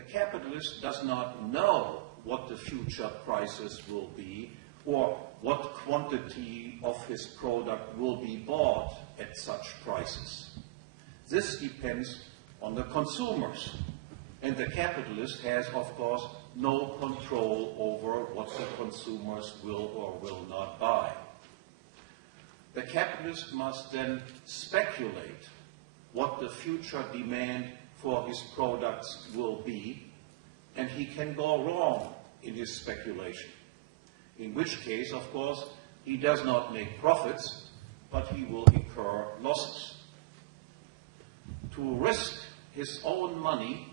the capitalist does not know what the future prices will be or what quantity of his product will be bought at such prices. This depends on the consumers, and the capitalist has, of course, no control over what the consumers will or will not buy. The capitalist must then speculate what the future demand for his products will be, and he can go wrong in his speculation. In which case, of course, he does not make profits, but he will incur losses. To risk his own money,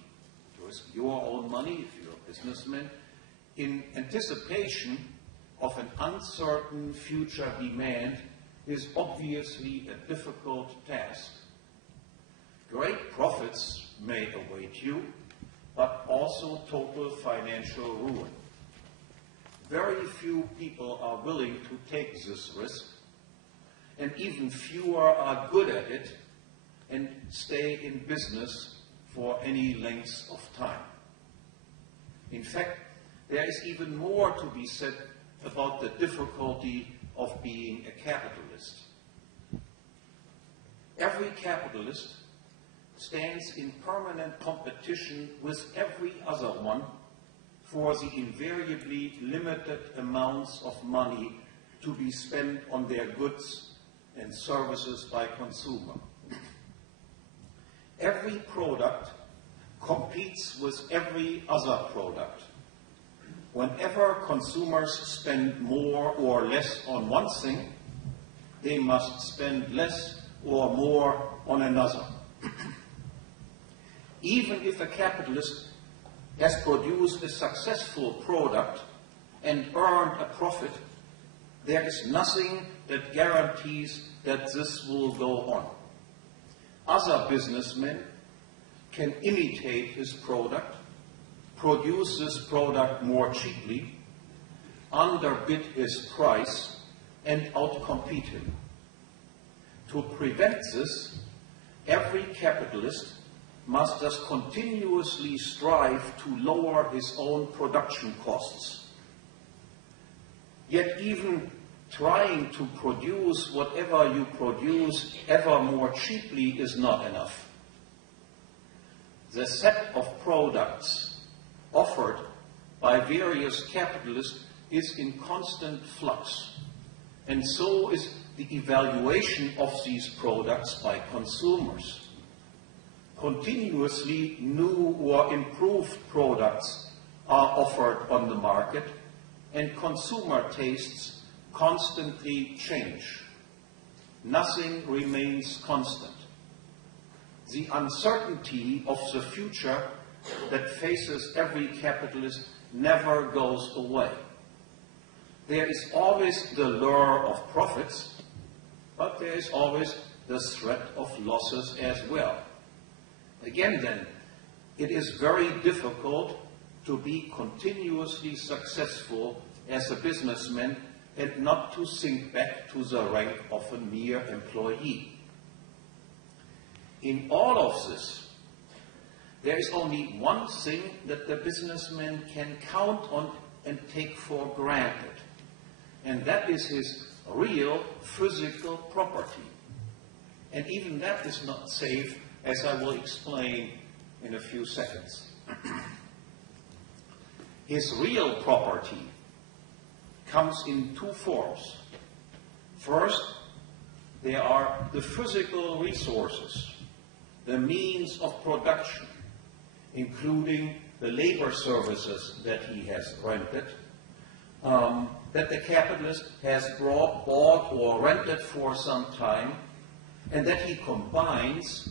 to risk your own money if you're a businessman, in anticipation of an uncertain future demand is obviously a difficult task. Great profits may await you, but also total financial ruin. Very few people are willing to take this risk, and even fewer are good at it and stay in business for any length of time. In fact, there is even more to be said about the difficulty of being a capitalist. Every capitalist stands in permanent competition with every other one for the invariably limited amounts of money to be spent on their goods and services by consumer. Every product competes with every other product. Whenever consumers spend more or less on one thing, they must spend less or more on another. Even if a capitalist has produced a successful product and earned a profit, there is nothing that guarantees that this will go on. Other businessmen can imitate his product, produce this product more cheaply, underbid his price, and outcompete him. To prevent this, every capitalist must thus continuously strive to lower his own production costs. Yet even trying to produce whatever you produce ever more cheaply is not enough. The set of products offered by various capitalists is in constant flux, and so is the evaluation of these products by consumers. Continuously new or improved products are offered on the market, and consumer tastes constantly change. Nothing remains constant. The uncertainty of the future that faces every capitalist never goes away. There is always the lure of profits, but there is always the threat of losses as well. Again then, it is very difficult to be continuously successful as a businessman and not to sink back to the rank of a mere employee. In all of this, there is only one thing that the businessman can count on and take for granted, and that is his real physical property. And even that is not safe, as I will explain in a few seconds. His real property comes in two forms. First, there are the physical resources, the means of production, including the labor services that he has rented, that the capitalist has bought or rented for some time, and that he combines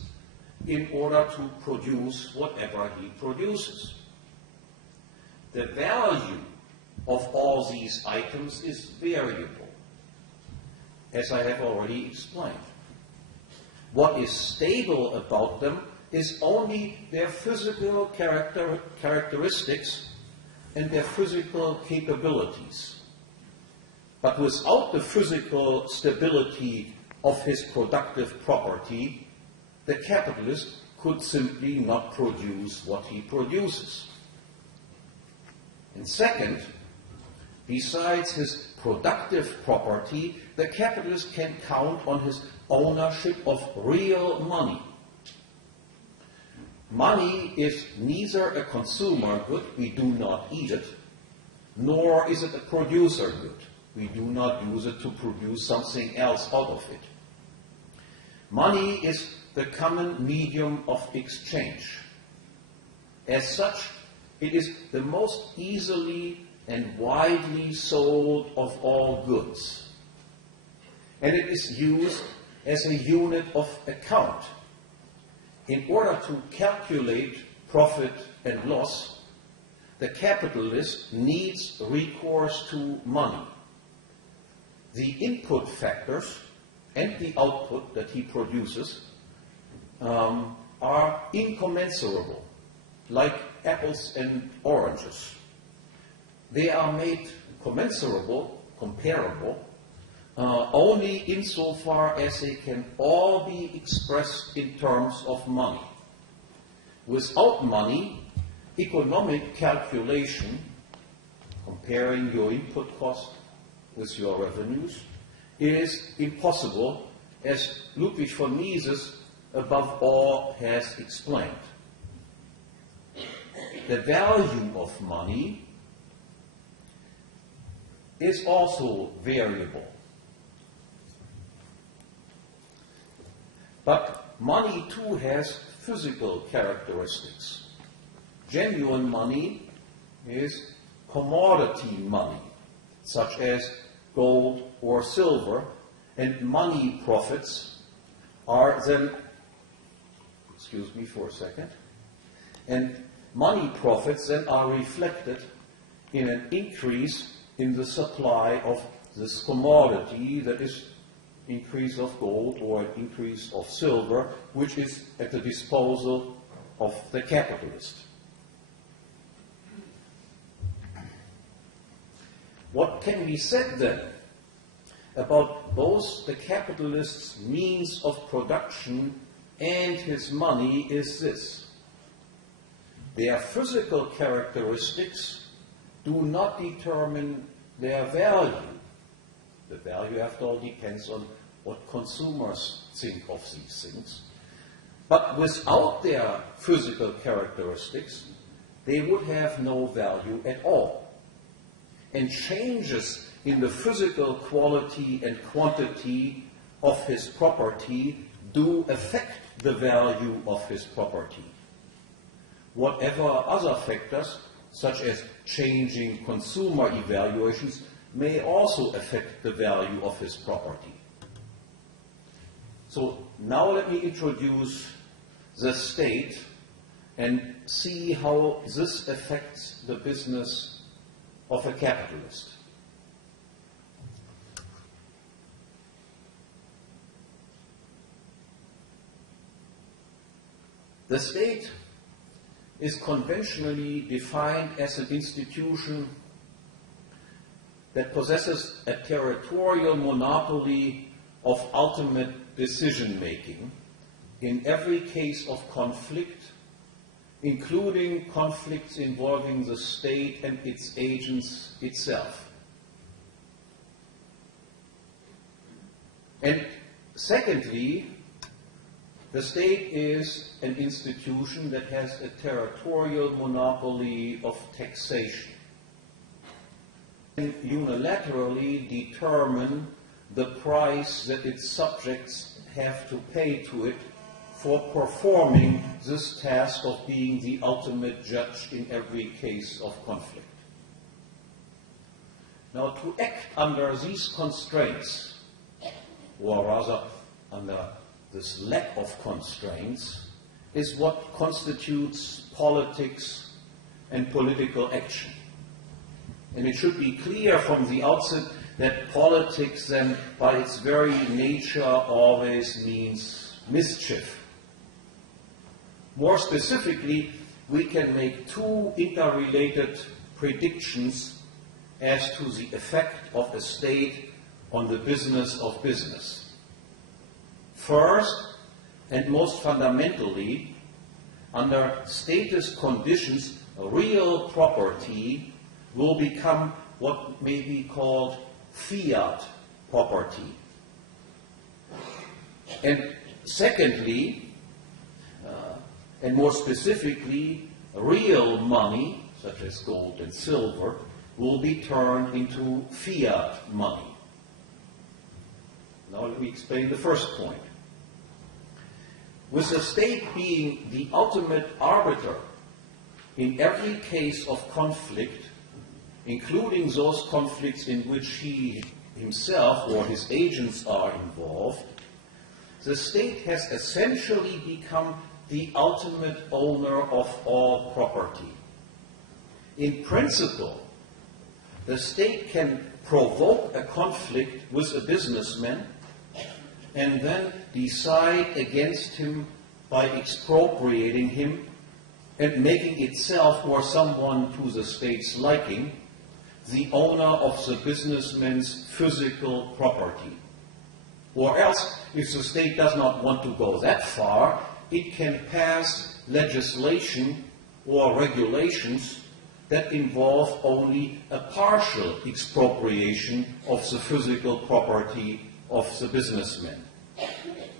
in order to produce whatever he produces. The value of all these items is variable, as I have already explained. What is stable about them is only their physical characteristics and their physical capabilities. But without the physical stability of his productive property, the capitalist could simply not produce what he produces. And second, besides his productive property, the capitalist can count on his ownership of real money. Money is neither a consumer good, we do not eat it, nor is it a producer good. We do not use it to produce something else out of it. Money is the common medium of exchange. As such, it is the most easily and widely sold of all goods. And it is used as a unit of account. In order to calculate profit and loss, the capitalist needs recourse to money. The input factors and the output that he produces are incommensurable, like apples and oranges. They are made comparable, only insofar as they can all be expressed in terms of money. Without money, economic calculation, comparing your input cost with your revenues, is impossible, as Ludwig von Mises above all has explained. The value of money is also variable. But money too has physical characteristics. Genuine money is commodity money, such as gold or silver, and money profits are then, excuse me for a second, and money profits then are reflected in an increase in the supply of this commodity, that is, increase of gold or an increase of silver, which is at the disposal of the capitalist. What can be said then about both the capitalist's means of production and his money is this: their physical characteristics do not determine their value. The value, after all, depends on what consumers think of these things. But without their physical characteristics, they would have no value at all. And changes in the physical quality and quantity of his property do affect the value of his property. Whatever other factors, such as changing consumer evaluations, may also affect the value of his property. So now let me introduce the state and see how this affects the business of a capitalist. The state is conventionally defined as an institution that possesses a territorial monopoly of ultimate decision-making in every case of conflict, including conflicts involving the state and its agents itself. And secondly, the state is an institution that has a territorial monopoly of taxation, and unilaterally determine the price that its subjects have to pay to it for performing this task of being the ultimate judge in every case of conflict. Now, to act under these constraints, or rather under this lack of constraints, is what constitutes politics and political action. And it should be clear from the outset that politics then, by its very nature, always means mischief. More specifically, we can make two interrelated predictions as to the effect of a state on the business of business. First, and most fundamentally, under status conditions, real property will become what may be called fiat property. And secondly, and more specifically, real money, such as gold and silver, will be turned into fiat money. Now let me explain the first point. With the state being the ultimate arbiter in every case of conflict, including those conflicts in which he himself or his agents are involved, the state has essentially become the ultimate owner of all property. In principle, the state can provoke a conflict with a businessman and then decide against him by expropriating him and making itself or someone to the state's liking the owner of the businessman's physical property. Or else, if the state does not want to go that far, it can pass legislation or regulations that involve only a partial expropriation of the physical property of the businessman.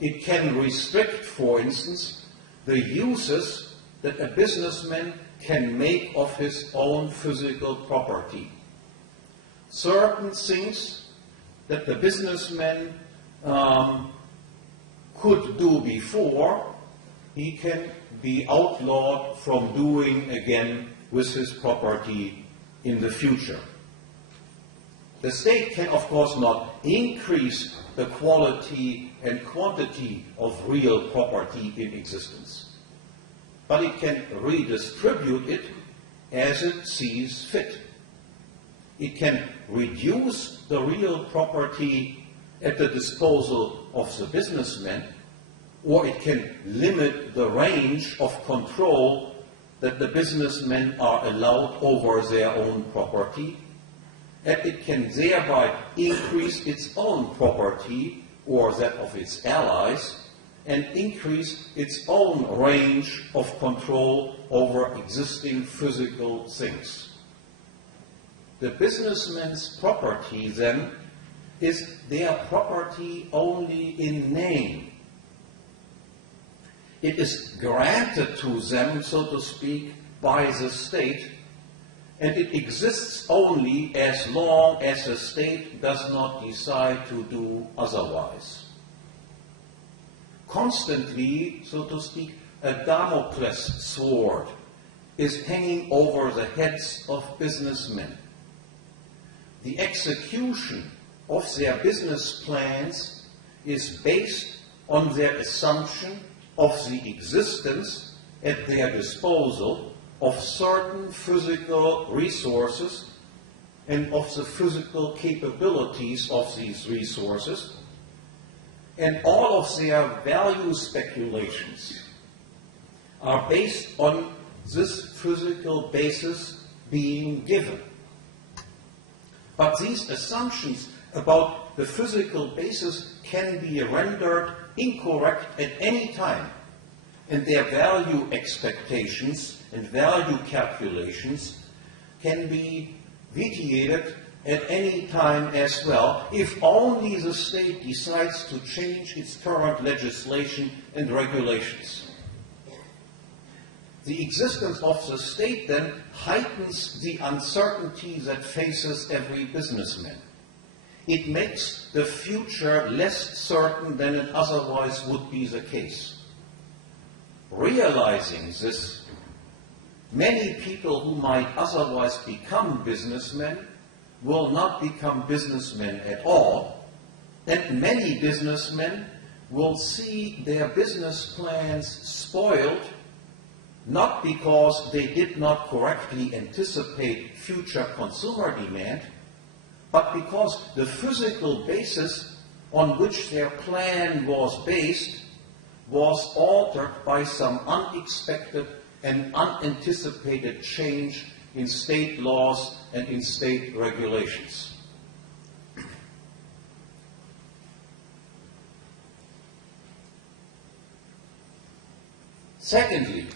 It can restrict, for instance, the uses that a businessman can make of his own physical property. Certain things that the businessman could do before, he can be outlawed from doing again with his property in the future. The state can, of course, not increase the quality and quantity of real property in existence, but it can redistribute it as it sees fit. It can reduce the real property at the disposal of the businessman, or it can limit the range of control that the businessmen are allowed over their own property, and it can thereby increase its own property or that of its allies and increase its own range of control over existing physical things. The businessman's property, then, is their property only in name. It is granted to them, so to speak, by the state, and it exists only as long as the state does not decide to do otherwise. Constantly, so to speak, a Damocles sword is hanging over the heads of businessmen. The execution of their business plans is based on their assumption of the existence at their disposal of certain physical resources and of the physical capabilities of these resources, and all of their value speculations are based on this physical basis being given. But these assumptions about the physical basis can be rendered incorrect at any time, and their value expectations and value calculations can be vitiated at any time as well, if only the state decides to change its current legislation and regulations. The existence of the state then heightens the uncertainty that faces every businessman. It makes the future less certain than it otherwise would be the case. Realizing this, many people who might otherwise become businessmen will not become businessmen at all, and many businessmen will see their business plans spoiled, not because they did not correctly anticipate future consumer demand, but because the physical basis on which their plan was based was altered by some unexpected and unanticipated change in state laws and in state regulations. Secondly,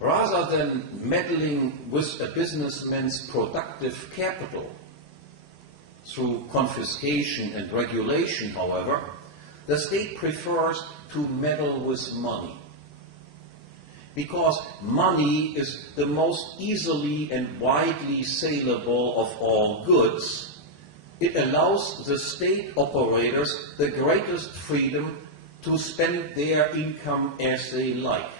Rather than meddling with a businessman's productive capital through confiscation and regulation, however, the state prefers to meddle with money. Because money is the most easily and widely saleable of all goods, it allows the state operators the greatest freedom to spend their income as they like.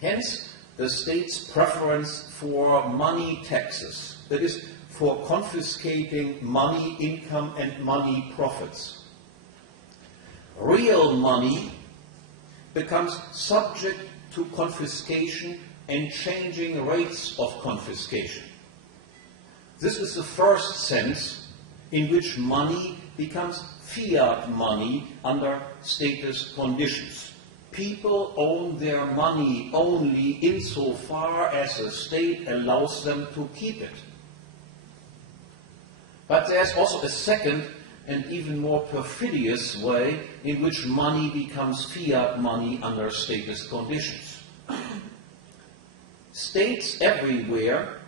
Hence, the state's preference for money taxes, that is, for confiscating money income and money profits. Real money becomes subject to confiscation and changing rates of confiscation. This is the first sense in which money becomes fiat money under status conditions. People own their money only insofar as the state allows them to keep it. But there's also a second and even more perfidious way in which money becomes fiat money under status conditions. States everywhere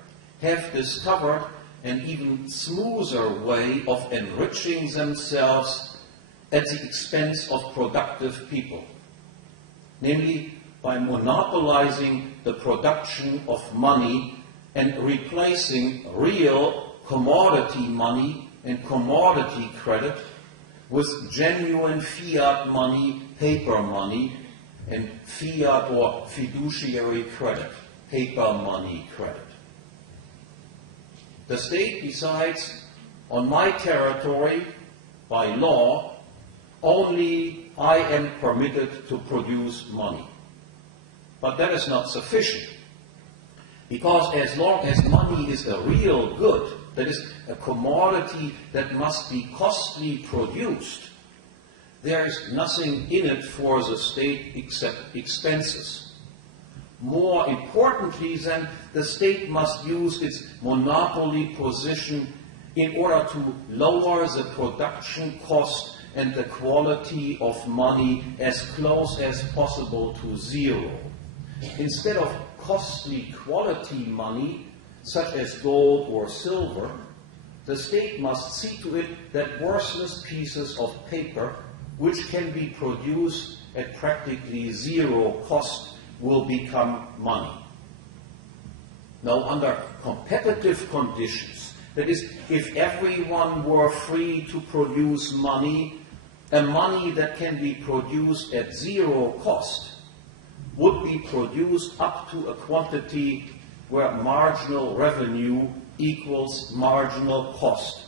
have discovered an even smoother way of enriching themselves at the expense of productive people, namely by monopolizing the production of money and replacing real commodity money and commodity credit with genuine fiat money, paper money, and fiat or fiduciary credit, paper money credit. The state decides, on my territory, by law, only I am permitted to produce money. But that is not sufficient, because as long as money is a real good, that is, a commodity that must be costly produced, there is nothing in it for the state except expenses. More importantly, then, the state must use its monopoly position in order to lower the production cost and the quality of money as close as possible to zero. Instead of costly quality money, such as gold or silver, the state must see to it that worthless pieces of paper, which can be produced at practically zero cost, will become money. Now, under competitive conditions, that is, if everyone were free to produce money, a money that can be produced at zero cost would be produced up to a quantity where marginal revenue equals marginal cost.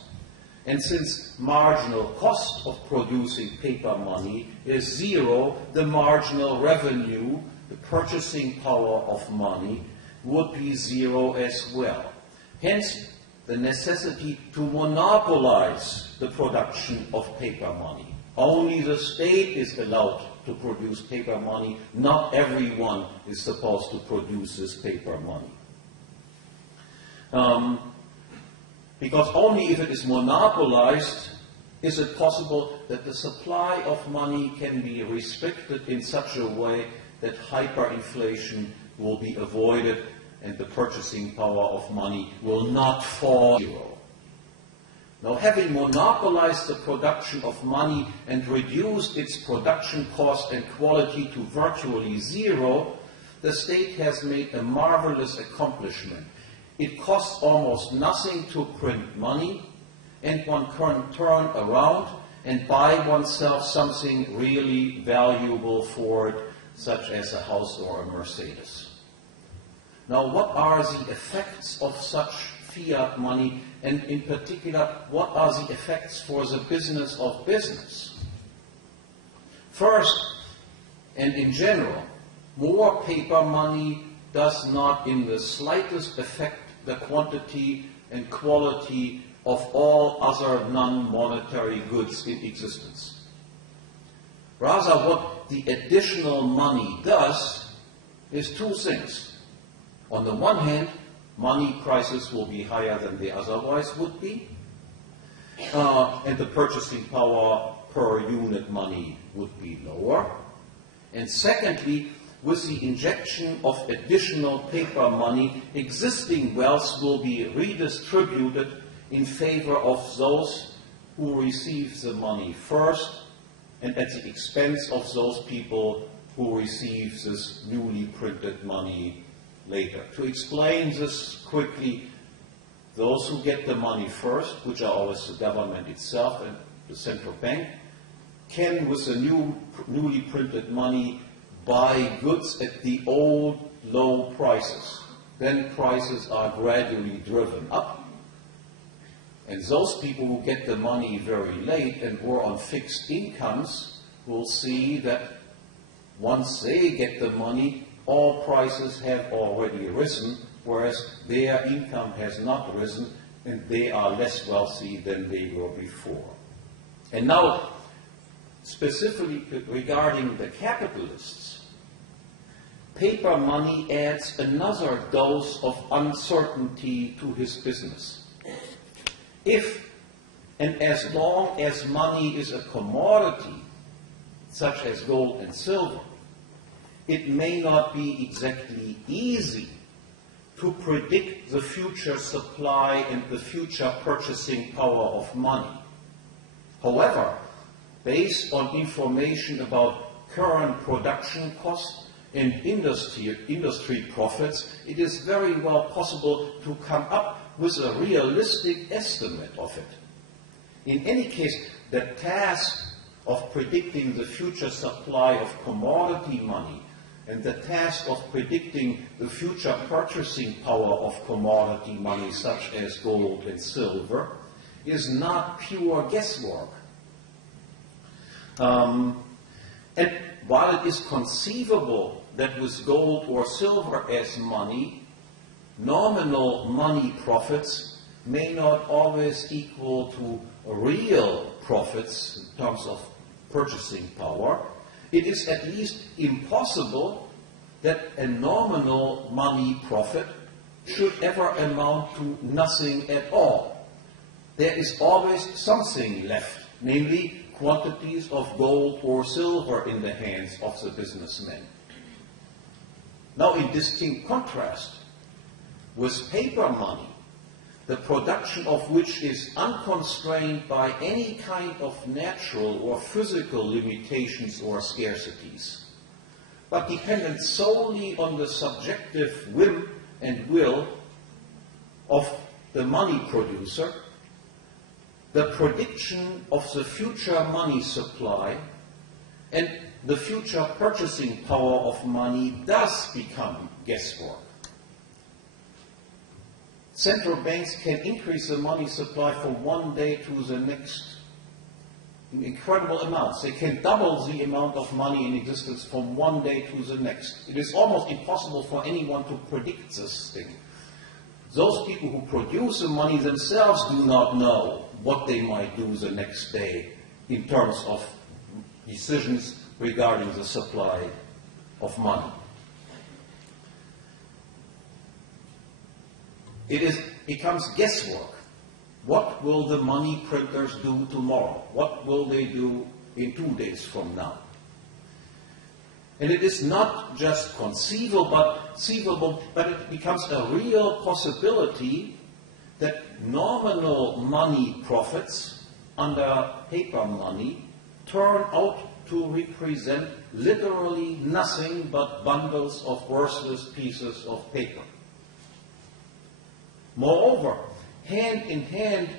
And since marginal cost of producing paper money is zero, the marginal revenue, the purchasing power of money, would be zero as well. Hence, the necessity to monopolize the production of paper money. Only the state is allowed to produce paper money. Not everyone is supposed to produce this paper money. Because only if it is monopolized is it possible that the supply of money can be restricted in such a way that hyperinflation will be avoided and the purchasing power of money will not fall to zero. Now, having monopolized the production of money and reduced its production cost and quality to virtually zero, the state has made a marvelous accomplishment. It costs almost nothing to print money, and one can turn around and buy oneself something really valuable for it, such as a house or a Mercedes. Now, what are the effects of such fiat money, and in particular, what are the effects for the business of business? First, and in general, more paper money does not in the slightest affect the quantity and quality of all other non-monetary goods in existence. Rather, what the additional money does is two things. On the one hand, money prices will be higher than they otherwise would be, and the purchasing power per unit money would be lower. And secondly, with the injection of additional paper money, existing wealth will be redistributed in favor of those who receive the money first and at the expense of those people who receive this newly printed money later. To explain this quickly, those who get the money first, which are always the government itself and the central bank, can, with the newly printed money, buy goods at the old low prices. Then prices are gradually driven up. And those people who get the money very late and were on fixed incomes will see that once they get the money, all prices have already risen, whereas their income has not risen and they are less wealthy than they were before. And now, specifically regarding the capitalists, paper money adds another dose of uncertainty to his business. If and as long as money is a commodity, such as gold and silver, it may not be exactly easy to predict the future supply and the future purchasing power of money. However, based on information about current production costs and industry profits, it is very well possible to come up with a realistic estimate of it. In any case, the task of predicting the future supply of commodity money and the task of predicting the future purchasing power of commodity money, such as gold and silver, is not pure guesswork. And while it is conceivable that with gold or silver as money, nominal money profits may not always equal to real profits in terms of purchasing power, it is at least impossible that a nominal money profit should ever amount to nothing at all. There is always something left, namely quantities of gold or silver in the hands of the businessmen. Now, in distinct contrast, with paper money, the production of which is unconstrained by any kind of natural or physical limitations or scarcities, but dependent solely on the subjective whim and will of the money producer, the prediction of the future money supply and the future purchasing power of money does become guesswork. Central banks can increase the money supply from one day to the next in incredible amounts. They can double the amount of money in existence from one day to the next. It is almost impossible for anyone to predict this thing. Those people who produce the money themselves do not know what they might do the next day in terms of decisions regarding the supply of money. It becomes guesswork. What will the money printers do tomorrow? What will they do in 2 days from now? And it is not just conceivable, but it becomes a real possibility that nominal money profits under paper money turn out to represent literally nothing but bundles of worthless pieces of paper. Moreover, hand in hand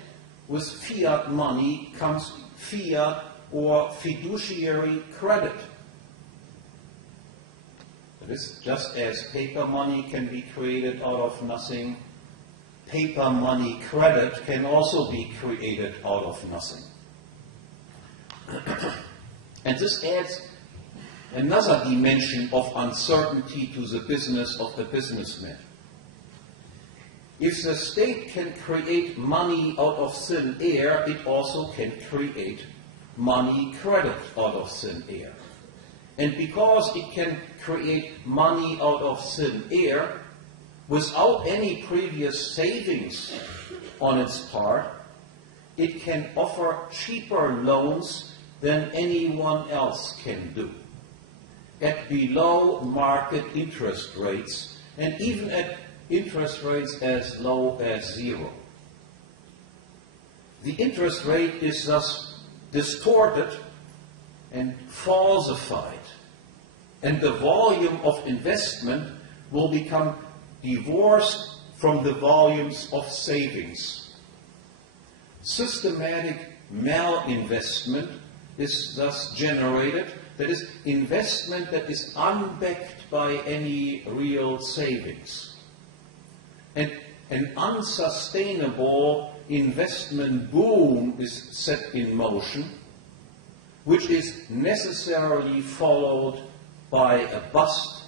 with fiat money comes fiat or fiduciary credit. That is, just as paper money can be created out of nothing, paper money credit can also be created out of nothing. And this adds another dimension of uncertainty to the business of the businessman. If the state can create money out of thin air, it also can create money credit out of thin air. And because it can create money out of thin air without any previous savings on its part, it can offer cheaper loans than anyone else can do. At below market interest rates, and even at interest rates as low as 0. The interest rate is thus distorted and falsified, and the volume of investment will become divorced from the volumes of savings. Systematic malinvestment is thus generated, that is, investment that is unbacked by any real savings. And an unsustainable investment boom is set in motion, which is necessarily followed by a bust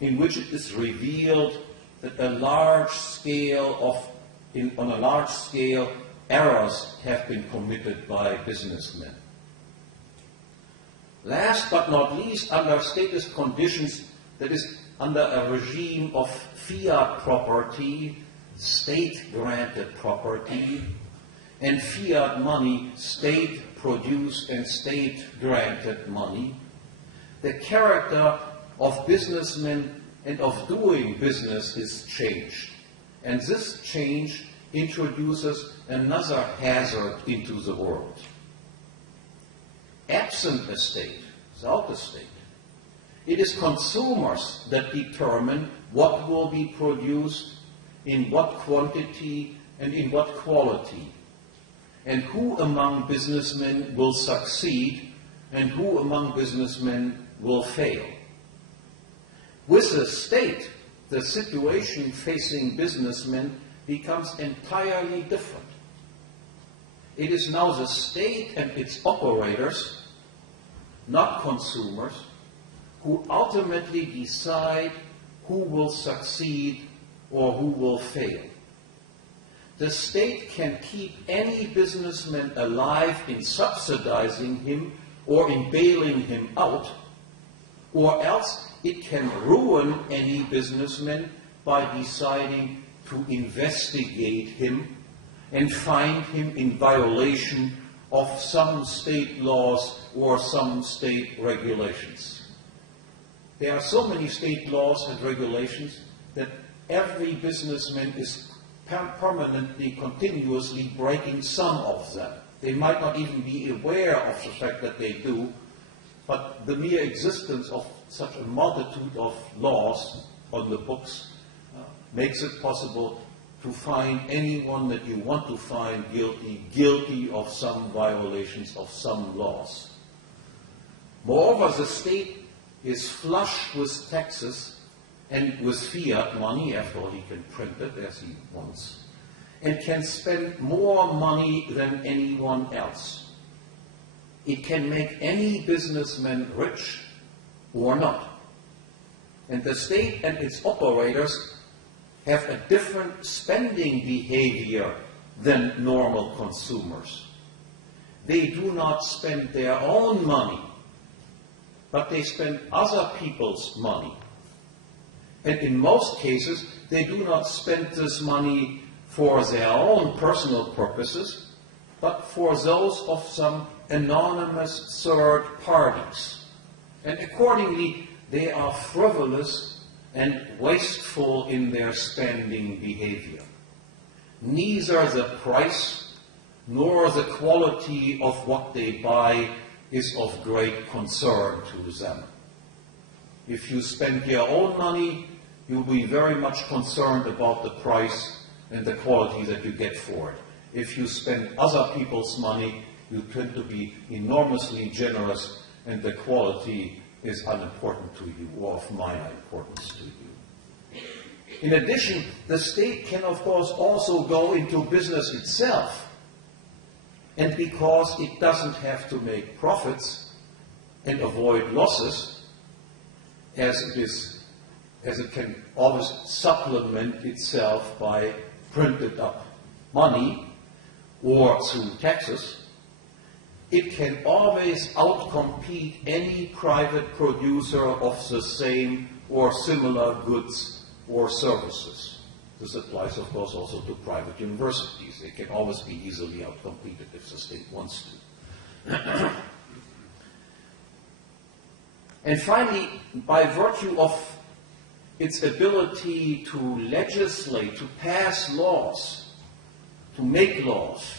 in which it is revealed that on a large scale, errors have been committed by businessmen. Last but not least, under status conditions, that is, under a regime of fiat property, state-granted property, and fiat money, state-produced and state-granted money, the character of businessmen and of doing business is changed. And this change introduces another hazard into the world. Absent a state, without a state, it is consumers that determine what will be produced, in what quantity, and in what quality, and who among businessmen will succeed, and who among businessmen will fail. With the state, the situation facing businessmen becomes entirely different. It is now the state and its operators, not consumers, who ultimately decide who will succeed or who will fail. The state can keep any businessman alive in subsidizing him or in bailing him out, or else it can ruin any businessman by deciding to investigate him and find him in violation of some state laws or some state regulations. There are so many state laws and regulations that every businessman is permanently, continuously breaking some of them. They might not even be aware of the fact that they do, but the mere existence of such a multitude of laws on the books makes it possible to find anyone that you want to find guilty of some violations of some laws. Moreover, the state is flush with taxes and with fiat money, after all he can print it as he wants, and can spend more money than anyone else. It can make any businessman rich or not. And the state and its operators have a different spending behavior than normal consumers. They do not spend their own money, but they spend other people's money. And in most cases, they do not spend this money for their own personal purposes, but for those of some anonymous third parties. And accordingly, they are frivolous and wasteful in their spending behavior. Neither the price nor the quality of what they buy is of great concern to them. If you spend your own money, you'll be very much concerned about the price and the quality that you get for it. If you spend other people's money, you tend to be enormously generous, and the quality is unimportant to you, or of minor importance to you. In addition, the state can, of course, also go into business itself. And because it doesn't have to make profits and avoid losses, as it can always supplement itself by printed up money or through taxes, it can always outcompete any private producer of the same or similar goods or services. This applies, of course, also to private universities. They can always be easily outcompeted if the state wants to. And finally, by virtue of its ability to legislate, to pass laws, to make laws,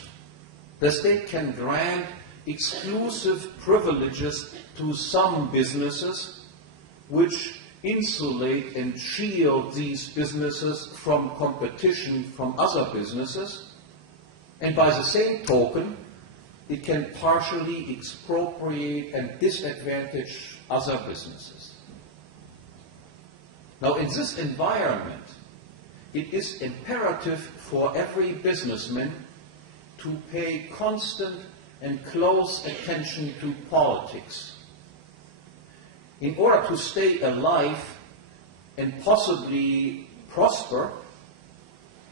the state can grant exclusive privileges to some businesses which insulate and shield these businesses from competition from other businesses, and by the same token, it can partially expropriate and disadvantage other businesses. Now, in this environment, it is imperative for every businessman to pay constant and close attention to politics. In order to stay alive and possibly prosper,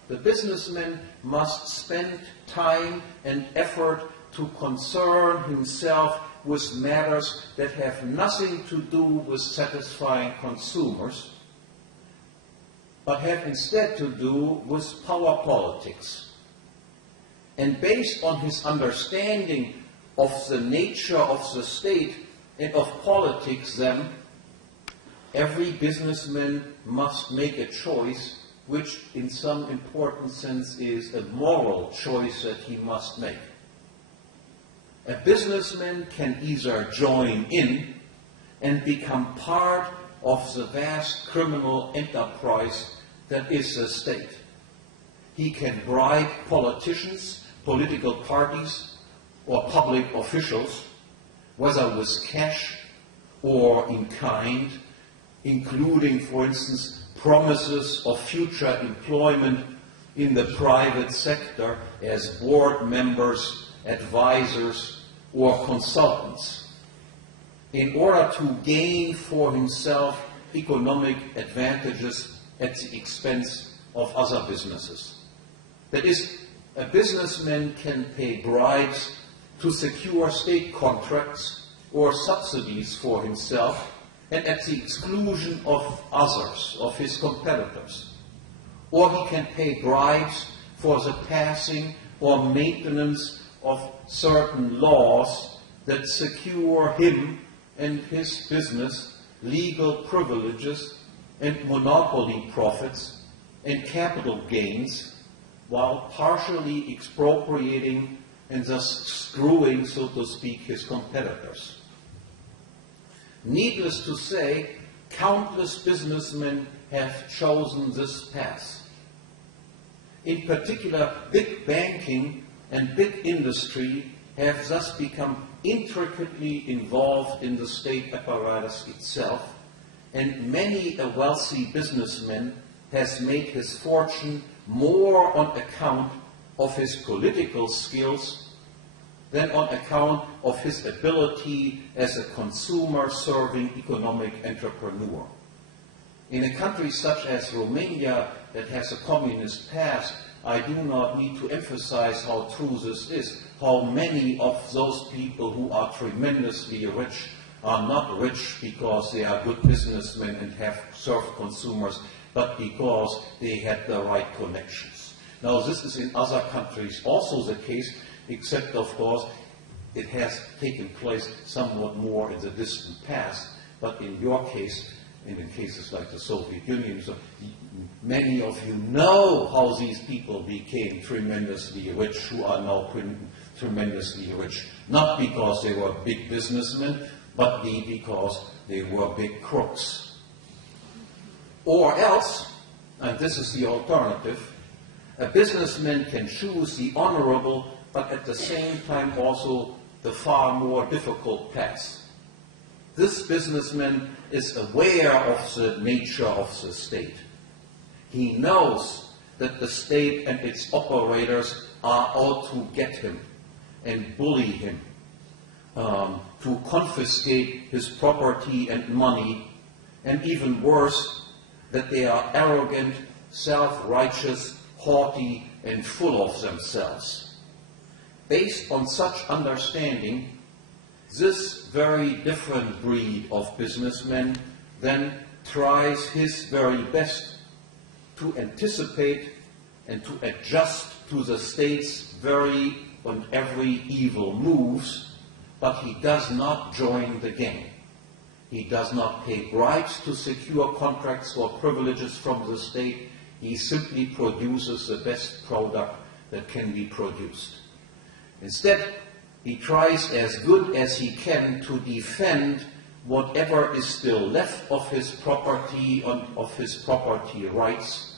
the businessman must spend time and effort to concern himself with matters that have nothing to do with satisfying consumers, but have instead to do with power politics. And based on his understanding of the nature of the state and of politics, then, every businessman must make a choice which in some important sense is a moral choice that he must make. A businessman can either join in and become part of the vast criminal enterprise that is the state. He can bribe politicians, political parties, or public officials, whether with cash or in kind, including, for instance, promises of future employment in the private sector as board members, advisors, or consultants, in order to gain for himself economic advantages at the expense of other businesses. That is, a businessman can pay bribes to secure state contracts or subsidies for himself and at the exclusion of others, of his competitors. Or he can pay bribes for the passing or maintenance of certain laws that secure him and his business legal privileges and monopoly profits and capital gains, while partially expropriating and thus screwing, so to speak, his competitors. Needless to say, countless businessmen have chosen this path. In particular, big banking and big industry have thus become intricately involved in the state apparatus itself, and many a wealthy businessman has made his fortune more on account of his political skills than on account of his ability as a consumer-serving economic entrepreneur. In a country such as Romania that has a communist past, I do not need to emphasize how true this is, how many of those people who are tremendously rich are not rich because they are good businessmen and have served consumers, but because they had the right connections. Now, this is in other countries also the case, except, of course, it has taken place somewhat more in the distant past, but in your case, and in cases like the Soviet Union, so many of you know how these people became tremendously rich, who are now tremendously rich, not because they were big businessmen, but because they were big crooks. Or else, and this is the alternative, a businessman can choose the honorable, but at the same time also the far more difficult path. This businessman is aware of the nature of the state. He knows that the state and its operators are out to get him and bully him, to confiscate his property and money, and even worse, that they are arrogant, self-righteous, haughty, and full of themselves. Based on such understanding, this very different breed of businessmen then tries his very best to anticipate and to adjust to the state's very and every evil moves, but he does not join the game. He does not pay bribes to secure contracts or privileges from the state. He simply produces the best product that can be produced. Instead, he tries as good as he can to defend whatever is still left of his property and of his property rights,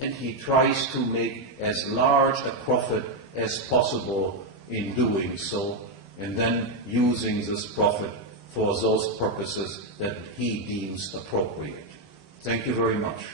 and he tries to make as large a profit as possible in doing so, and then using this profit for those purposes that he deems appropriate. Thank you very much.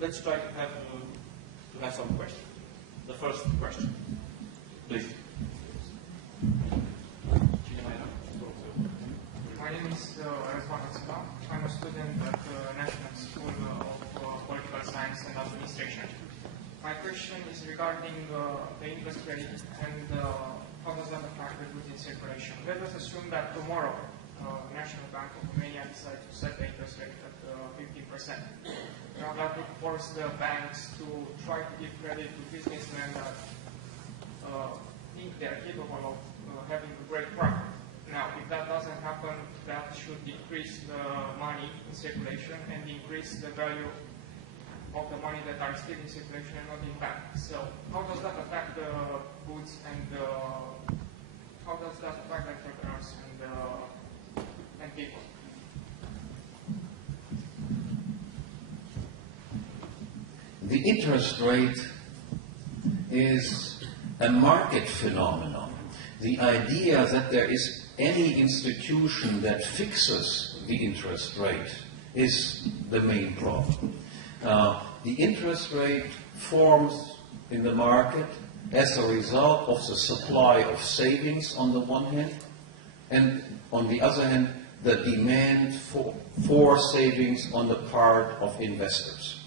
Let's try to have some questions. The first question, please. My name is Hans-Hermann Hoppe. I'm a student at the National School of Political Science and Administration. My question is regarding the interest rate and how does that affect the goods in circulation. Let us assume that tomorrow National Bank of Romania decides to set the interest rate at 15%. Now that would force the banks to try to give credit to businessmen that think they're capable of having a great profit. Now, if that doesn't happen, that should decrease the money in circulation and increase the value of the money that are still in circulation and not in bank. So, how does that affect the goods and how does that affect entrepreneurs and people? The interest rate is a market phenomenon. The idea that there is any institution that fixes the interest rate is the main problem. The interest rate forms in the market as a result of the supply of savings on the one hand, and on the other hand, the demand for savings on the part of investors.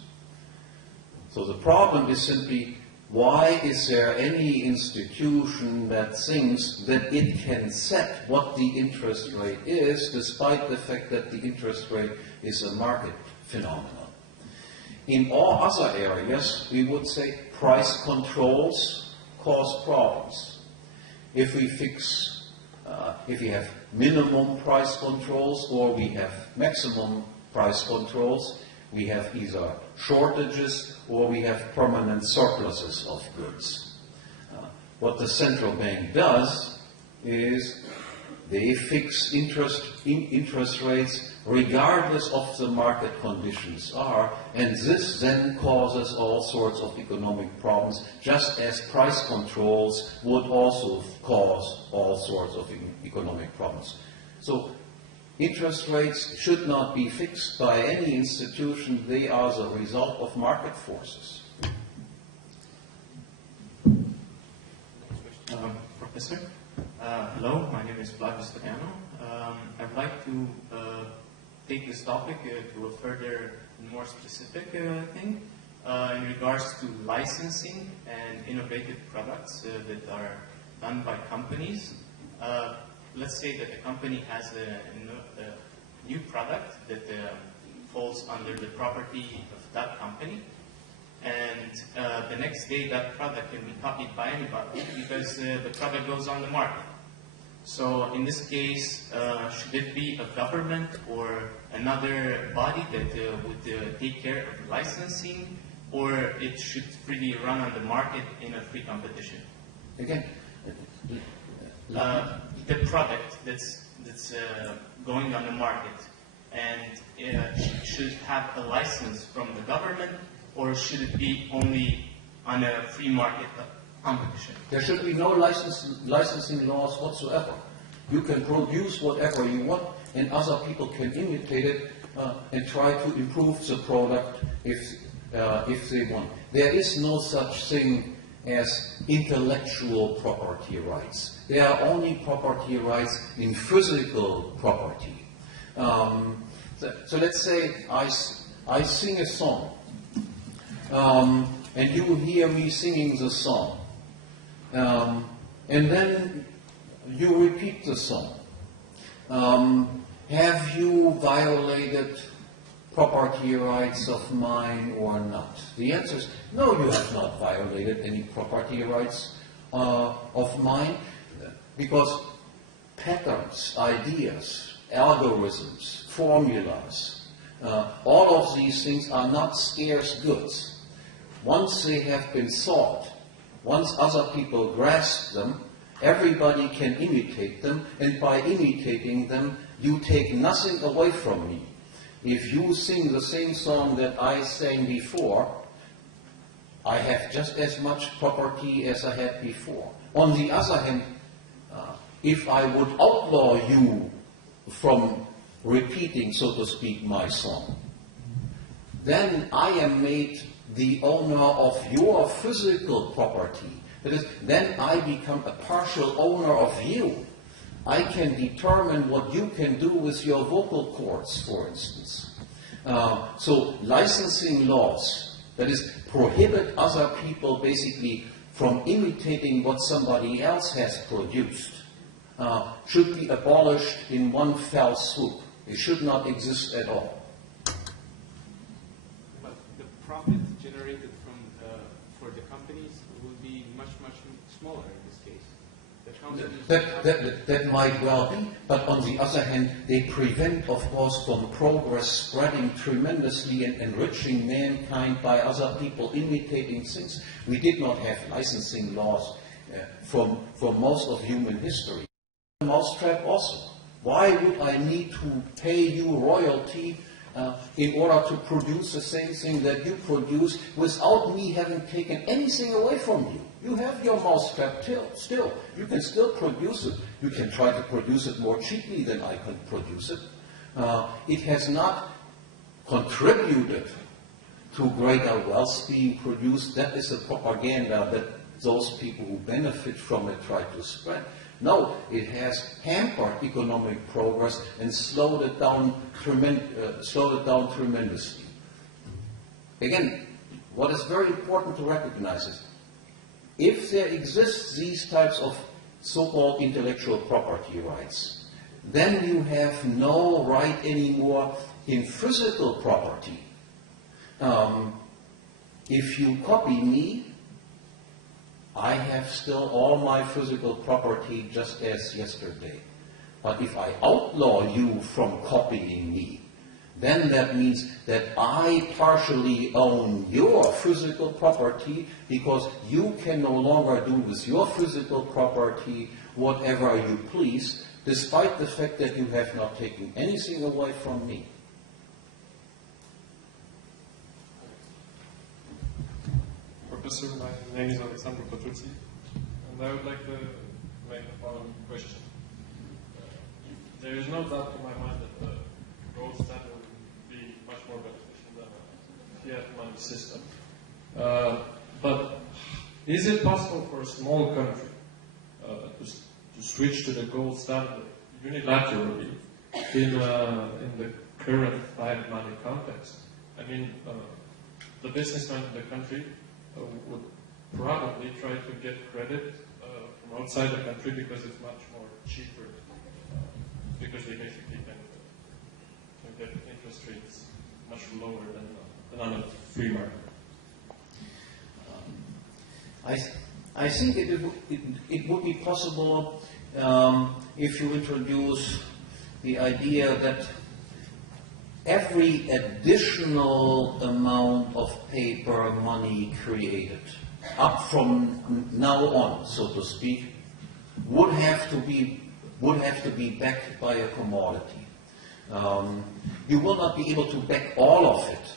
So the problem is simply, why is there any institution that thinks that it can set what the interest rate is, despite the fact that the interest rate is a market phenomenon? In all other areas, we would say price controls cause problems. If we if we have minimum price controls or we have maximum price controls, we have either shortages or we have permanent surpluses of goods. What the central bank does is they fix interest rates regardless of the market conditions are, and this then causes all sorts of economic problems, just as price controls would also cause all sorts of economic problems. So interest rates should not be fixed by any institution. They are the result of market forces. Professor, hello, my name is Vlad Stoianu. I'd like to take this topic to a further, more specific thing in regards to licensing and innovative products that are done by companies. Let's say that a company has a new product that falls under the property of that company, and the next day that product can be copied by anybody because the product goes on the market. So in this case, should it be a government or another body that would take care of the licensing, or it should really run on the market in a free competition? Again, the product that's going on the market, and should have a license from the government, or should it be only on a free market competition? There should be no licensing laws whatsoever. You can produce whatever you want, and other people can imitate it and try to improve the product if they want. There is no such thing as intellectual property rights. They are only property rights in physical property. So let's say I sing a song, and you hear me singing the song, and then you repeat the song. Have you violated property rights of mine or not? The answer is no, you have not violated any property rights of mine, because patterns, ideas, algorithms, formulas, all of these things are not scarce goods. Once they have been sought, once other people grasp them, everybody can imitate them, and by imitating them, you take nothing away from me. If you sing the same song that I sang before, I have just as much property as I had before. On the other hand, if I would outlaw you from repeating, so to speak, my song, then I am made the owner of your physical property. That is, then I become a partial owner of you. I can determine what you can do with your vocal cords, for instance. So licensing laws, that is, prohibit other people basically from imitating what somebody else has produced, should be abolished in one fell swoop. It should not exist at all. But the profit generated from for the companies will be much, much smaller in this case. That might well be, but on the other hand, they prevent, of course, from progress spreading tremendously and enriching mankind by other people imitating things. We did not have licensing laws for most of human history. Mousetrap also. Why would I need to pay you royalty in order to produce the same thing that you produce without me having taken anything away from you? You have your mousetrap still. You can still produce it. You can try to produce it more cheaply than I can produce it. It has not contributed to greater wealth being produced. That is a propaganda that those people who benefit from it try to spread. No, it has hampered economic progress and slowed it down tremendously. Again, what is very important to recognize is, if there exists these types of so-called intellectual property rights, then you have no right anymore in physical property. If you copy me, I have still all my physical property just as yesterday. But if I outlaw you from copying me, then that means that I partially own your physical property, because you can no longer do with your physical property whatever you please, despite the fact that you have not taken anything away from me. Professor, my name is Alexandru Petruții, and I would like to make the following question. There is no doubt in my mind that the gold standard would be much more beneficial than a fiat money system. But is it possible for a small country to switch to the gold standard unilaterally in the current fiat money context? I mean, the businessman in the country would probably try to get credit from outside the country because it's much more cheaper, because they basically can get interest rates much lower than on a free market. I think it would be possible if you introduce the idea that every additional amount of paper money created, up from now on, so to speak, would have to be backed by a commodity. You will not be able to back all of it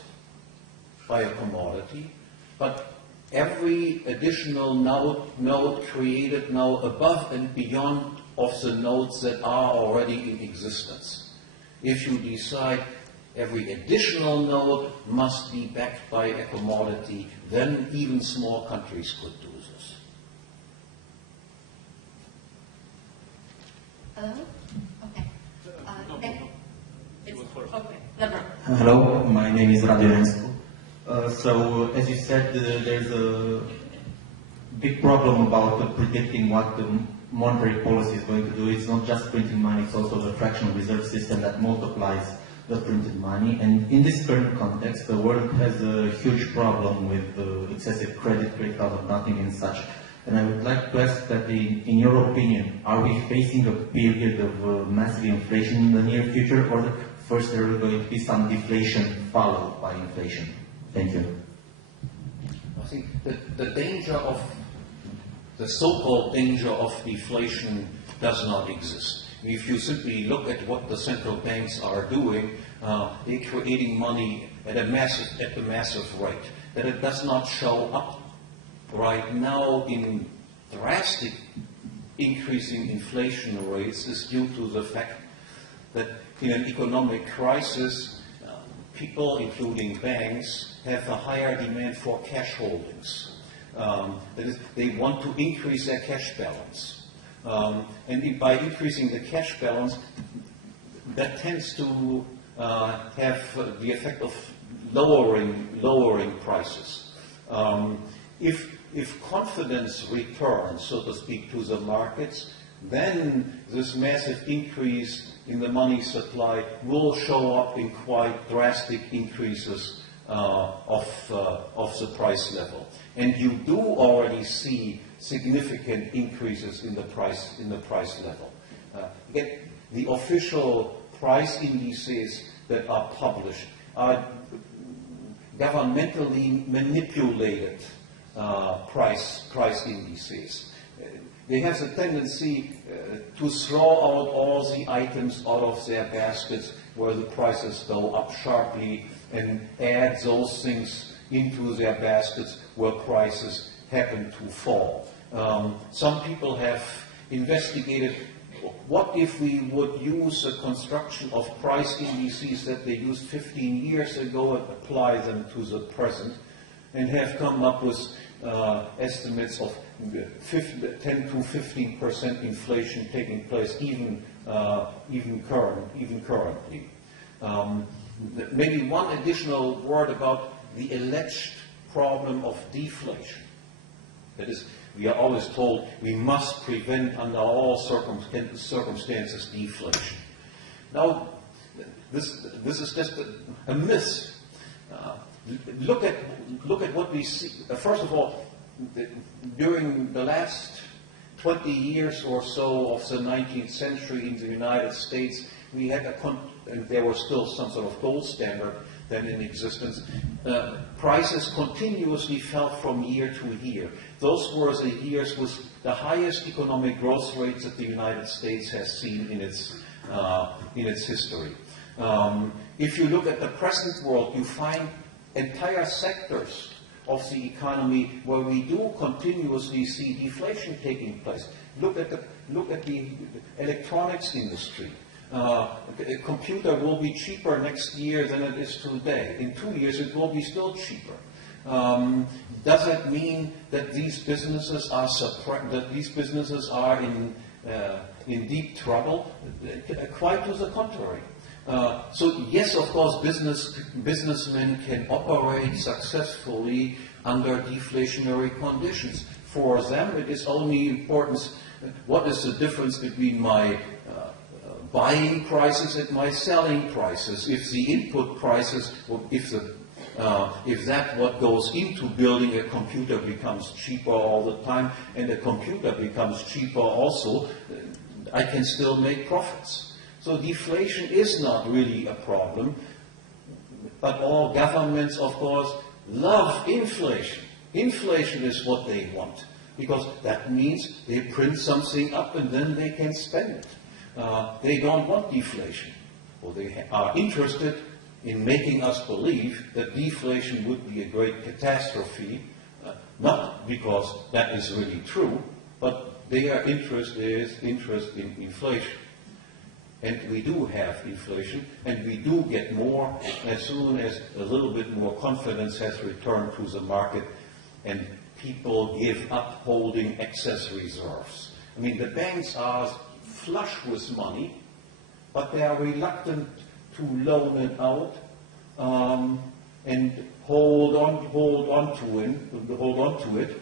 by a commodity, but every additional node created now above and beyond of the nodes that are already in existence. If you decide every additional node must be backed by a commodity, then even small countries could do this. Hello? Okay. Okay. Never. Hello, my name is Radu. So, as you said, there's a big problem about predicting what the monetary policy is going to do. It's not just printing money, it's also the fractional reserve system that multiplies the printed money. And in this current context, the world has a huge problem with excessive credit out of nothing and such. And I would like to ask that, in your opinion, are we facing a period of massive inflation in the near future, or first there is going to be some deflation followed by inflation? Thank you. I think the danger of, the so-called danger of deflation does not exist. If you simply look at what the central banks are doing, they're creating money at a massive rate. That it does not show up right now in drastic increasing inflation rates is due to the fact that in an economic crisis, people, including banks, have a higher demand for cash holdings. That is, they want to increase their cash balance. And by increasing the cash balance, that tends to have the effect of lowering prices. If confidence returns, so to speak, to the markets, then this massive increase in the money supply will show up in quite drastic increases of the price level. And you do already see significant increases in the price level. Again, the official price indices that are published are governmentally manipulated price indices. They have the tendency to throw out all the items out of their baskets where the prices go up sharply and add those things into their baskets where prices happen to fall. Some people have investigated what if we would use the construction of price indices that they used 15 years ago and apply them to the present, and have come up with estimates of 10 to 15% inflation taking place even currently. Maybe one additional word about the alleged problem of deflation. That is, we are always told we must prevent under all circumstances deflation. Now, this is just a myth. Look at what we see. First of all, during the last 20 years or so of the 19th century in the United States, we had and there was still some sort of gold standard then in existence. Prices continuously fell from year to year. Those were the years with the highest economic growth rates that the United States has seen in its history. If you look at the present world, you find entire sectors of the economy where we do continuously see deflation taking place. Look at the electronics industry. A computer will be cheaper next year than it is today. In 2 years, it will be still cheaper. Does that mean that these businesses are in deep trouble? Quite to the contrary. So yes, of course, businessmen can operate successfully under deflationary conditions. For them, it is only important what is the difference between my buying prices and my selling prices. If the input prices, if that what goes into building a computer becomes cheaper all the time, and the computer becomes cheaper also, I can still make profits. So deflation is not really a problem, but all governments, of course, love inflation. Inflation is what they want, because that means they print something up and then they can spend it. They don't want deflation. Well, they are interested in making us believe that deflation would be a great catastrophe, not because that is really true, but their interest is interest in inflation. And we do have inflation, and we do get more as soon as a little bit more confidence has returned to the market and people give up holding excess reserves. I mean, the banks are flush with money, but they are reluctant to loan it out and hold on to it,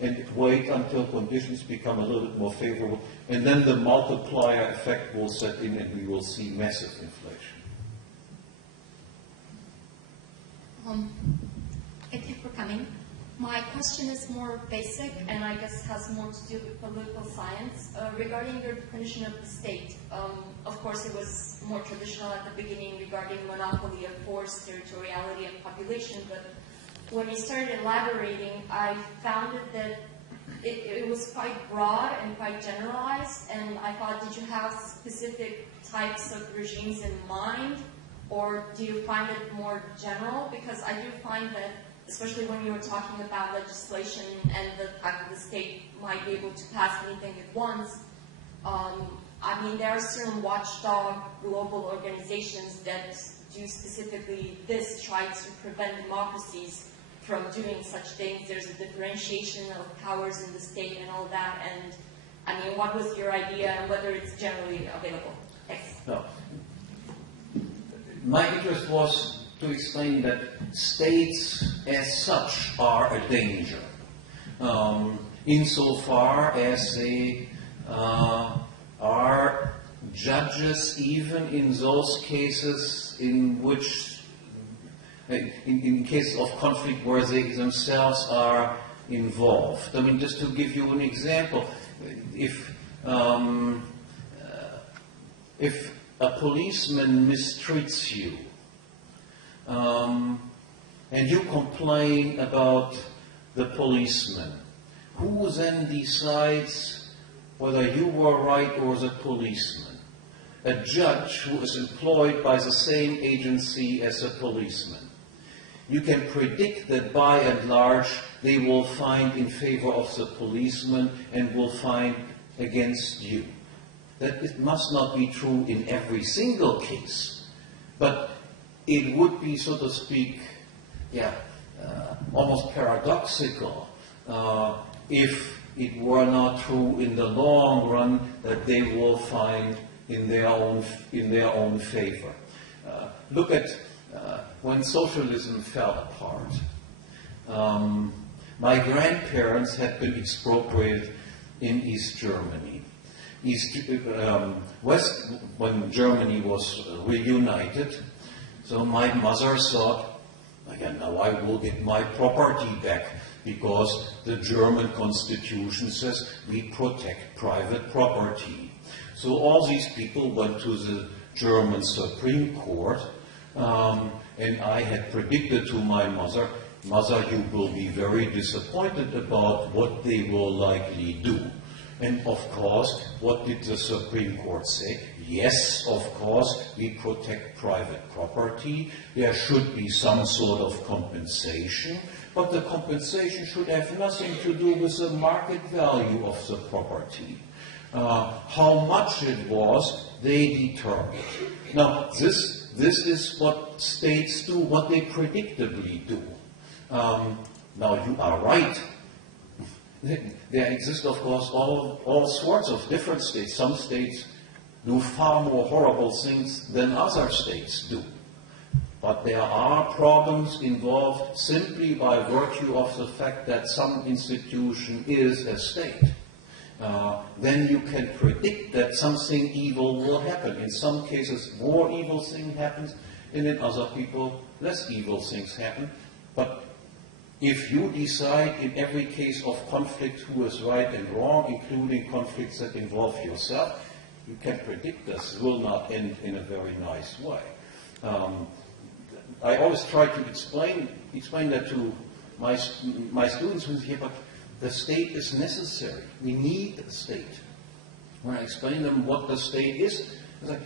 and wait until conditions become a little bit more favorable, and then the multiplier effect will set in, and we will see massive inflation. Thank you for coming. My question is more basic and I guess has more to do with political science. Regarding your definition of the state, of course it was more traditional at the beginning regarding monopoly of force, territoriality, and population, but when you started elaborating, I found it that it was quite broad and quite generalized, and I thought, did you have specific types of regimes in mind, or do you find it more general? Because I do find that, especially when you were talking about legislation and the fact that the state might be able to pass anything at once, I mean, there are certain watchdog global organizations that do specifically this, try to prevent democracies from doing such things. There's a differentiation of powers in the state and all that, and I mean, what was your idea and whether it's generally available? Thanks. No. My interest was to explain that states as such are a danger, insofar as they are judges even in those cases in which, in cases of conflict where they themselves are involved. I mean, just to give you an example, if a policeman mistreats you, and you complain about the policeman, who then decides whether you were right or the policeman? A judge who is employed by the same agency as a policeman. You can predict that by and large they will find in favor of the policeman and will find against you. That it must not be true in every single case, but it would be, so to speak, almost paradoxical if it were not true in the long run that they will find in their own favor. Look at when socialism fell apart. My grandparents had been expropriated in East Germany. West, when Germany was reunited, so my mother thought, again, now I will get my property back because the German constitution says we protect private property. So all these people went to the German Supreme Court, and I had predicted to my mother, Mother, you will be very disappointed about what they will likely do. And of course, what did the Supreme Court say? Yes, of course, we protect private property. There should be some sort of compensation, but the compensation should have nothing to do with the market value of the property. How much it was, they determined. Now, this is what states do, what they predictably do. Now, you are right. There exist, of course, all sorts of different states. Some states do far more horrible things than other states do. But there are problems involved simply by virtue of the fact that some institution is a state. Then you can predict that something evil will happen. In some cases, more evil thing happens, and in other people, less evil things happen. But if you decide in every case of conflict who is right and wrong, including conflicts that involve yourself, you can predict this will not end in a very nice way. I always try to explain that to my students who say, but the state is necessary. We need a state. When I explain them what the state is, it's like,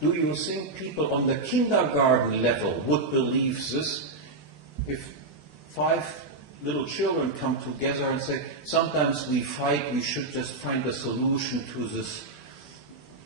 do you think people on the kindergarten level would believe this if 5 little children come together and say, sometimes we fight, we should just find a solution to this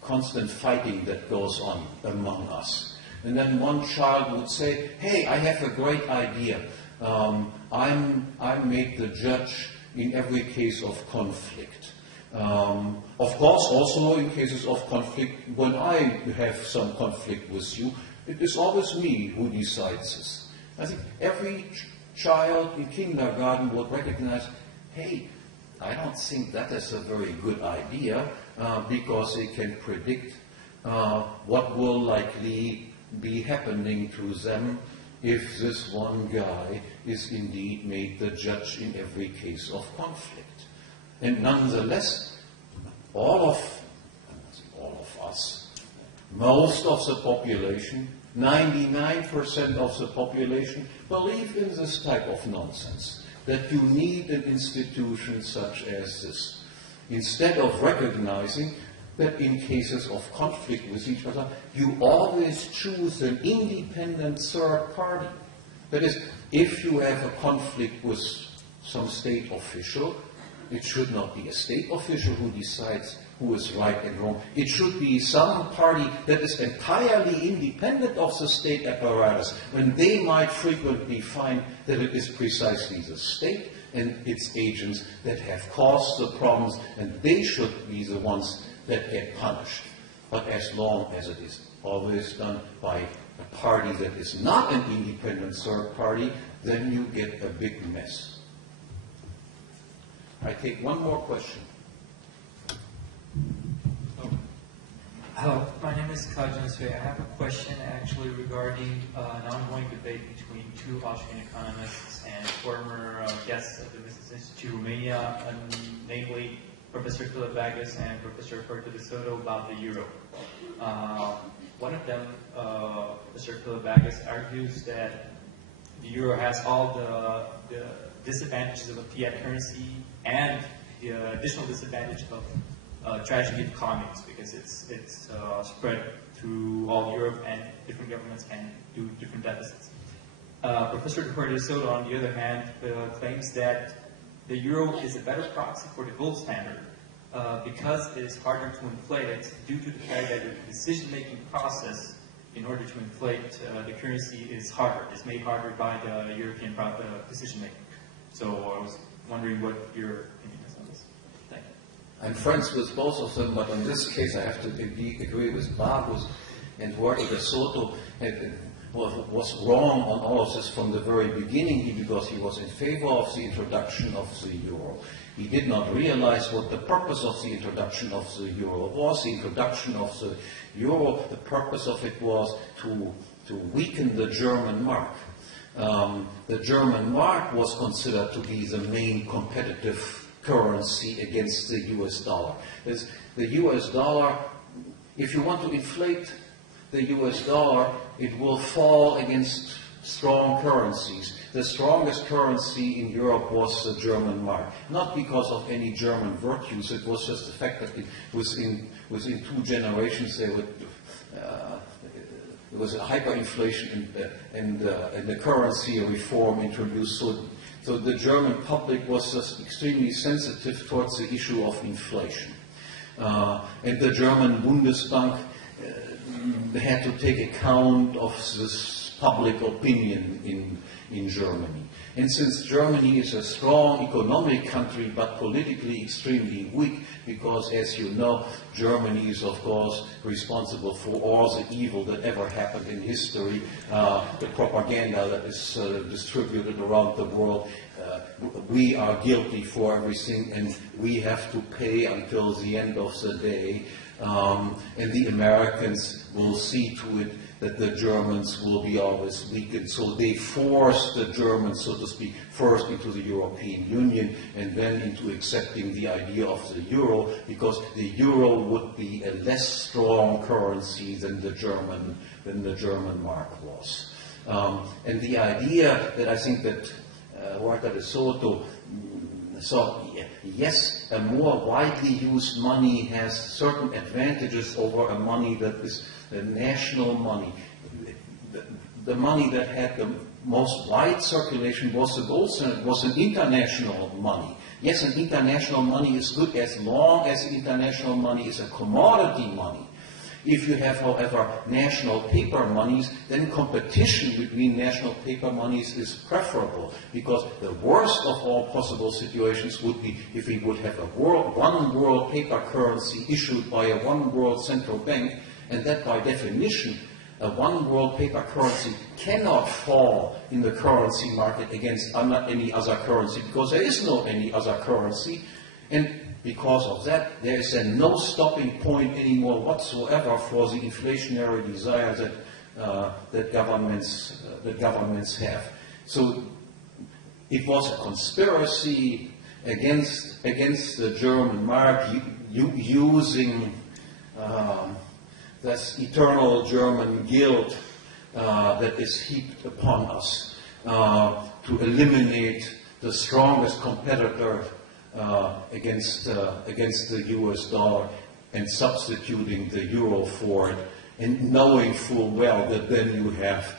constant fighting that goes on among us. And then one child would say, hey, I have a great idea. I make the judge in every case of conflict. Of course, also in cases of conflict, when I have some conflict with you, it is always me who decides this. I think every child in kindergarten would recognize, hey, I don't think that is a very good idea, because they can predict what will likely be happening to them if this one guy is indeed made the judge in every case of conflict. And nonetheless, all of us, most of the population, 99% of the population, believe in this type of nonsense, that you need an institution such as this, instead of recognizing that in cases of conflict with each other, you always choose an independent third party. That is, if you have a conflict with some state official, it should not be a state official who decides who is right and wrong. It should be some party that is entirely independent of the state apparatus, when they might frequently find that it is precisely the state and its agents that have caused the problems, and they should be the ones that get punished. But as long as it is always done by a party that is not an independent third party, then you get a big mess. I take one more question. Hello, my name is Kajan Sui. I have a question actually regarding an ongoing debate between two Austrian economists and former guests of the Business Institute Romania, namely Professor Philibagas and Professor Puerto de Soto, about the euro. One of them, Professor Philibagas, argues that the euro has all the disadvantages of a fiat currency and the additional disadvantage of tragedy of commons, because it's spread through all Europe and different governments can do different deficits. Professor Puerto de Soto, on the other hand, claims that the euro is a better proxy for the gold standard because it is harder to inflate it due to the fact that the decision-making process in order to inflate the currency is harder. It's made harder by the European decision-making. So I was wondering what your opinion is on this. Thank you. I'm friends with both of them, but in this case I have to agree with Bargus and Puerto de Soto. Was wrong on all of this from the very beginning, because he was in favor of the introduction of the euro. He did not realize what the purpose of the introduction of the euro was. The introduction of the euro, the purpose of it was to weaken the German mark. The German mark was considered to be the main competitive currency against the US dollar. The US dollar, if you want to inflate the US dollar, it will fall against strong currencies. The strongest currency in Europe was the German mark. Not because of any German virtues, it was just the fact that within 2 generations there was a hyperinflation and the currency reform introduced. So the German public was just extremely sensitive towards the issue of inflation. And the German Bundesbank had to take account of this public opinion in Germany. And since Germany is a strong economic country but politically extremely weak, because as you know, Germany is of course responsible for all the evil that ever happened in history, the propaganda that is distributed around the world. We are guilty for everything and we have to pay until the end of the day. And the Americans will see to it that the Germans will be always weakened. So they forced the Germans, so to speak, first into the European Union and then into accepting the idea of the euro, because the euro would be a less strong currency than the German mark was. And the idea that I think that Puerto de Soto thought, yes, a more widely used money has certain advantages over a money that is the national money. The money that had the most wide circulation was the gold standard, was an international money. Yes, an international money is good as long as international money is a commodity money. If you have, however, national paper monies, then competition between national paper monies is preferable, because the worst of all possible situations would be if we would have a one world paper currency issued by a one world central bank, and that by definition a one world paper currency cannot fall in the currency market against any other currency, because there is no any other currency, and because of that there is then no stopping point anymore whatsoever for the inflationary desire that governments have. So it was a conspiracy against the German mark, using this eternal German guilt that is heaped upon us to eliminate the strongest competitor against the US dollar and substituting the euro for it, and knowing full well that then you have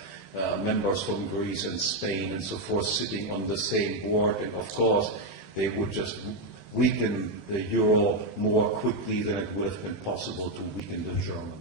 members from Greece and Spain and so forth sitting on the same board, and of course they would just weaken the euro more quickly than it would have been possible to weaken the German.